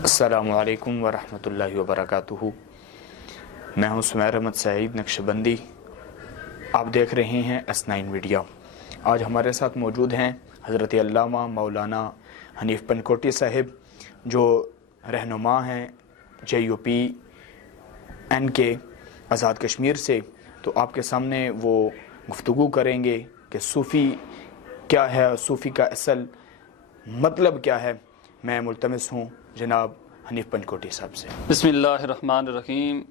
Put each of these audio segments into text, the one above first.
السلام علیکم ورحمۃ اللہ وبرکاتہ۔ میں ہوں سمیر احمد سعید نقشبندی، آپ دیکھ رہے ہیں S9 میڈیا۔ آج ہمارے ساتھ موجود ہیں حضرت علامہ مولانا حنیف پنکوٹی صاحب، جو رہنما ہیں JUPN کے آزاد کشمیر سے۔ تو آپ کے سامنے وہ گفتگو کریں گے کہ صوفی کیا ہے، صوفی کا اصل مطلب کیا ہے۔ میں ملتمس ہوں جناب حنیف پنکوٹی صاحب سے۔ بسم اللہ الرحمن الرحیم۔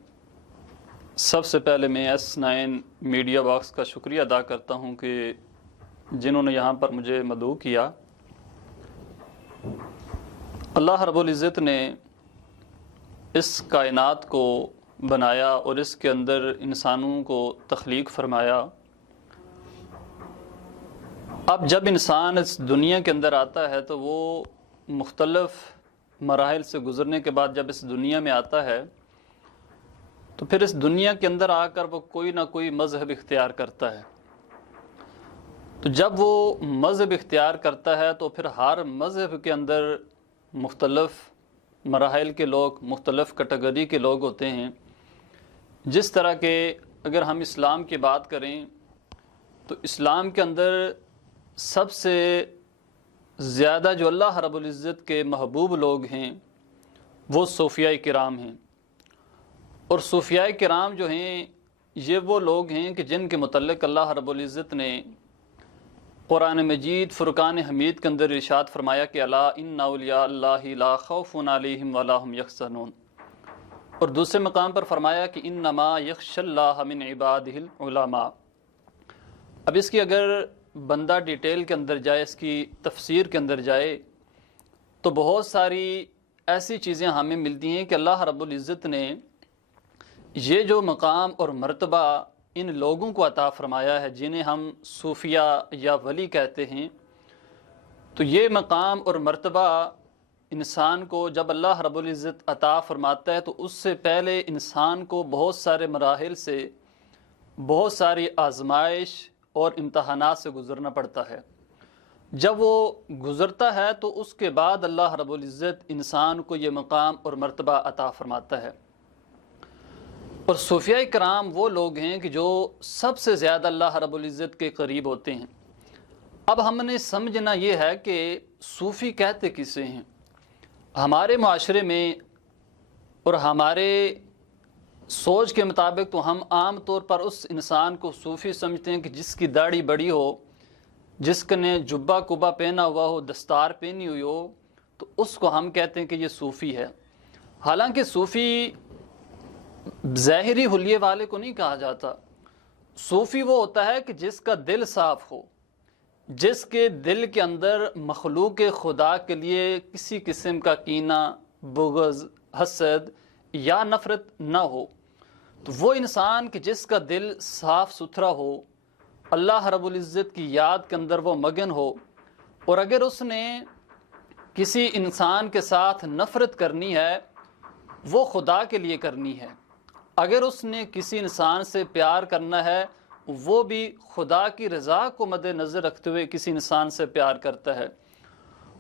سب سے پہلے میں S9 میڈیا باکس کا شکریہ ادا کرتا ہوں کہ جنہوں نے یہاں پر مجھے مدعو کیا۔ اللہ رب العزت نے اس کائنات کو بنایا اور اس کے اندر انسانوں کو تخلیق فرمایا۔ اب جب انسان اس دنیا کے اندر آتا ہے تو وہ مختلف مراحل سے گزرنے کے بعد جب اس دنیا میں آتا ہے تو پھر اس دنیا کے اندر آ کر وہ کوئی نہ کوئی مذہب اختیار کرتا ہے۔ تو جب وہ مذہب اختیار کرتا ہے تو پھر ہر مذہب کے اندر مختلف مراحل کے لوگ، مختلف کیٹیگری کے لوگ ہوتے ہیں۔ جس طرح کہ اگر ہم اسلام کی بات کریں تو اسلام کے اندر سب سے زیادہ جو اللہ رب العزت کے محبوب لوگ ہیں وہ صوفیاء کرام ہیں، اور صوفیاء کرام جو ہیں یہ وہ لوگ ہیں کہ جن کے متعلق اللہ رب العزت نے قرآن مجید فرقان حمید کے اندر ارشاد فرمایا کہ الا ان اولیاء اللہ لا خوف علیہم ولا هم یحزنون، اور دوسرے مقام پر فرمایا کہ انما یخشی اللہ من عبادہ العلماء۔ اب اس کی اگر بندہ ڈیٹیل کے اندر جائے، اس کی تفسیر کے اندر جائے تو بہت ساری ایسی چیزیں ہمیں ملتی ہیں کہ اللہ رب العزت نے یہ جو مقام اور مرتبہ ان لوگوں کو عطا فرمایا ہے جنہیں ہم صوفیاء یا ولی کہتے ہیں، تو یہ مقام اور مرتبہ انسان کو جب اللہ رب العزت عطا فرماتا ہے تو اس سے پہلے انسان کو بہت سارے مراحل سے، بہت ساری آزمائش اور امتحانات سے گزرنا پڑتا ہے۔ جب وہ گزرتا ہے تو اس کے بعد اللہ رب العزت انسان کو یہ مقام اور مرتبہ عطا فرماتا ہے۔ اور صوفیاء کرام وہ لوگ ہیں کہ جو سب سے زیادہ اللہ رب العزت کے قریب ہوتے ہیں۔ اب ہم نے سمجھنا یہ ہے کہ صوفی کہتے کسے ہیں۔ ہمارے معاشرے میں اور ہمارے سوچ کے مطابق تو ہم عام طور پر اس انسان کو صوفی سمجھتے ہیں کہ جس کی داڑھی بڑی ہو، جس نے جبہ کبا پہنا ہوا ہو، دستار پہنی ہوئی ہو، تو اس کو ہم کہتے ہیں کہ یہ صوفی ہے۔ حالانکہ صوفی ظاہری حلیے والے کو نہیں کہا جاتا۔ صوفی وہ ہوتا ہے کہ جس کا دل صاف ہو، جس کے دل کے اندر مخلوق خدا کے لیے کسی قسم کا کینہ، بغض، حسد یا نفرت نہ ہو۔ تو وہ انسان کہ جس کا دل صاف ستھرا ہو، اللہ رب العزت کی یاد کے اندر وہ مگن ہو، اور اگر اس نے کسی انسان کے ساتھ نفرت کرنی ہے وہ خدا کے لیے کرنی ہے، اگر اس نے کسی انسان سے پیار کرنا ہے وہ بھی خدا کی رضا کو مد نظر رکھتے ہوئے کسی انسان سے پیار کرتا ہے۔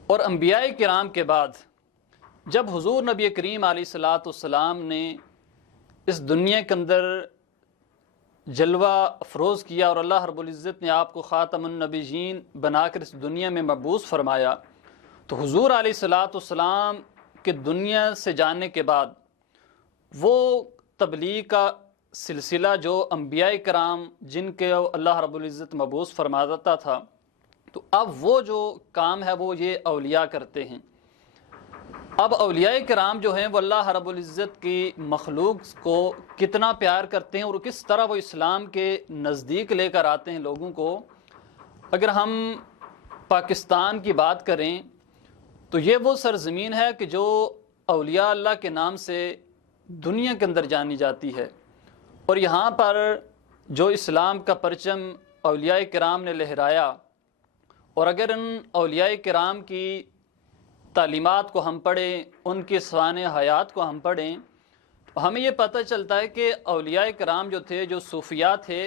اور انبیاء کرام کے بعد جب حضور نبی کریم علیہ السلام نے اس دنیا کے اندر جلوہ افروز کیا اور اللہ رب العزت نے آپ کو خاتم النبیین بنا کر اس دنیا میں مبعوث فرمایا، تو حضور علیہ السلام کے دنیا سے جانے کے بعد وہ تبلیغ کا سلسلہ جو انبیاء کرام جن کے اللہ رب العزت مبعوث فرماتا تھا، تو اب وہ جو کام ہے وہ یہ اولیاء کرتے ہیں۔ اب اولیاء کرام جو ہیں وہ اللہ رب العزت کی مخلوق کو کتنا پیار کرتے ہیں اور کس طرح وہ اسلام کے نزدیک لے کر آتے ہیں لوگوں کو۔ اگر ہم پاکستان کی بات کریں تو یہ وہ سرزمین ہے کہ جو اولیاء اللہ کے نام سے دنیا کے اندر جانی جاتی ہے، اور یہاں پر جو اسلام کا پرچم اولیاء کرام نے لہرایا، اور اگر ان اولیاء کرام کی تعلیمات کو ہم پڑھیں، ان کی سوانح حیات کو ہم پڑھیں، تو ہمیں یہ پتہ چلتا ہے کہ اولیاء کرام جو تھے، جو صوفیاء تھے،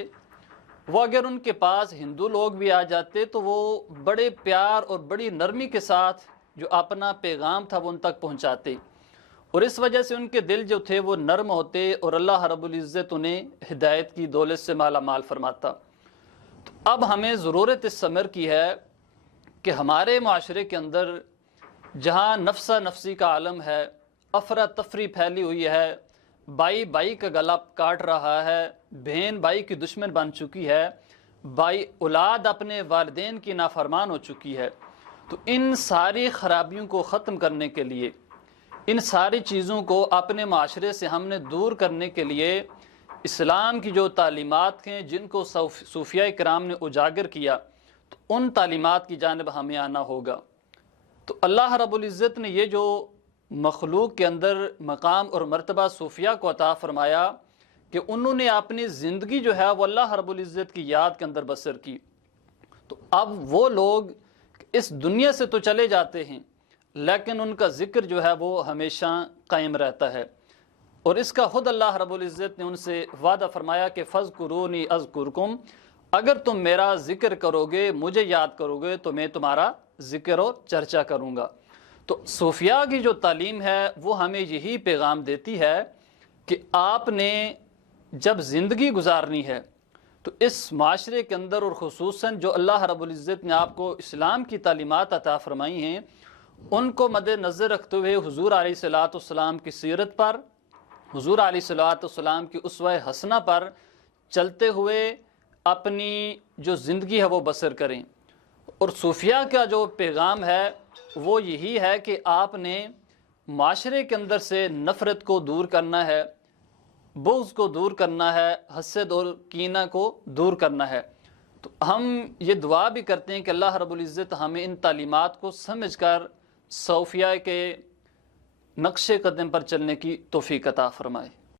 وہ اگر ان کے پاس ہندو لوگ بھی آ جاتے تو وہ بڑے پیار اور بڑی نرمی کے ساتھ جو اپنا پیغام تھا وہ ان تک پہنچاتے۔ اور اس وجہ سے ان کے دل جو تھے وہ نرم ہوتے اور اللہ رب العزت انہیں ہدایت کی دولت سے مالا مال فرماتا۔ تو اب ہمیں ضرورت اس امر کی ہے کہ ہمارے معاشرے کے اندر جہاں نفسا نفسی کا عالم ہے، افراتفری پھیلی ہوئی ہے، بھائی بھائی کا گلا کاٹ رہا ہے، بہن بھائی کی دشمن بن چکی ہے، بھائی اولاد اپنے والدین کی نافرمان ہو چکی ہے، تو ان ساری خرابیوں کو ختم کرنے کے لیے، ان ساری چیزوں کو اپنے معاشرے سے ہم نے دور کرنے کے لیے اسلام کی جو تعلیمات ہیں جن کو صوفیاء کرام نے اجاگر کیا، تو ان تعلیمات کی جانب ہمیں آنا ہوگا۔ تو اللہ رب العزت نے یہ جو مخلوق کے اندر مقام اور مرتبہ صوفیاء کو عطا فرمایا کہ انہوں نے اپنی زندگی جو ہے وہ اللہ رب العزت کی یاد کے اندر بسر کی، تو اب وہ لوگ اس دنیا سے تو چلے جاتے ہیں لیکن ان کا ذکر جو ہے وہ ہمیشہ قائم رہتا ہے، اور اس کا خود اللہ رب العزت نے ان سے وعدہ فرمایا کہ فَاذْكُرُونِي أَذْكُرْكُمْ، اگر تم میرا ذکر کرو گے، مجھے یاد کرو گے، تو میں تمہارا ذکر و چرچا کروں گا۔ تو صوفیاء کی جو تعلیم ہے وہ ہمیں یہی پیغام دیتی ہے کہ آپ نے جب زندگی گزارنی ہے تو اس معاشرے کے اندر، اور خصوصاً جو اللہ رب العزت نے آپ کو اسلام کی تعلیمات عطا فرمائی ہیں، ان کو مد نظر رکھتے ہوئے حضور علیہ الصلوۃ والسلام کی سیرت پر، حضور علیہ الصلوۃ والسلام کی اسوہ حسنہ پر چلتے ہوئے اپنی جو زندگی ہے وہ بسر کریں۔ اور صوفیاء کا جو پیغام ہے وہ یہی ہے کہ آپ نے معاشرے کے اندر سے نفرت کو دور کرنا ہے، بغض کو دور کرنا ہے، حسد اور کینہ کو دور کرنا ہے۔ تو ہم یہ دعا بھی کرتے ہیں کہ اللہ رب العزت ہمیں ان تعلیمات کو سمجھ کر صوفیاء کے نقش قدم پر چلنے کی توفیق عطا فرمائے۔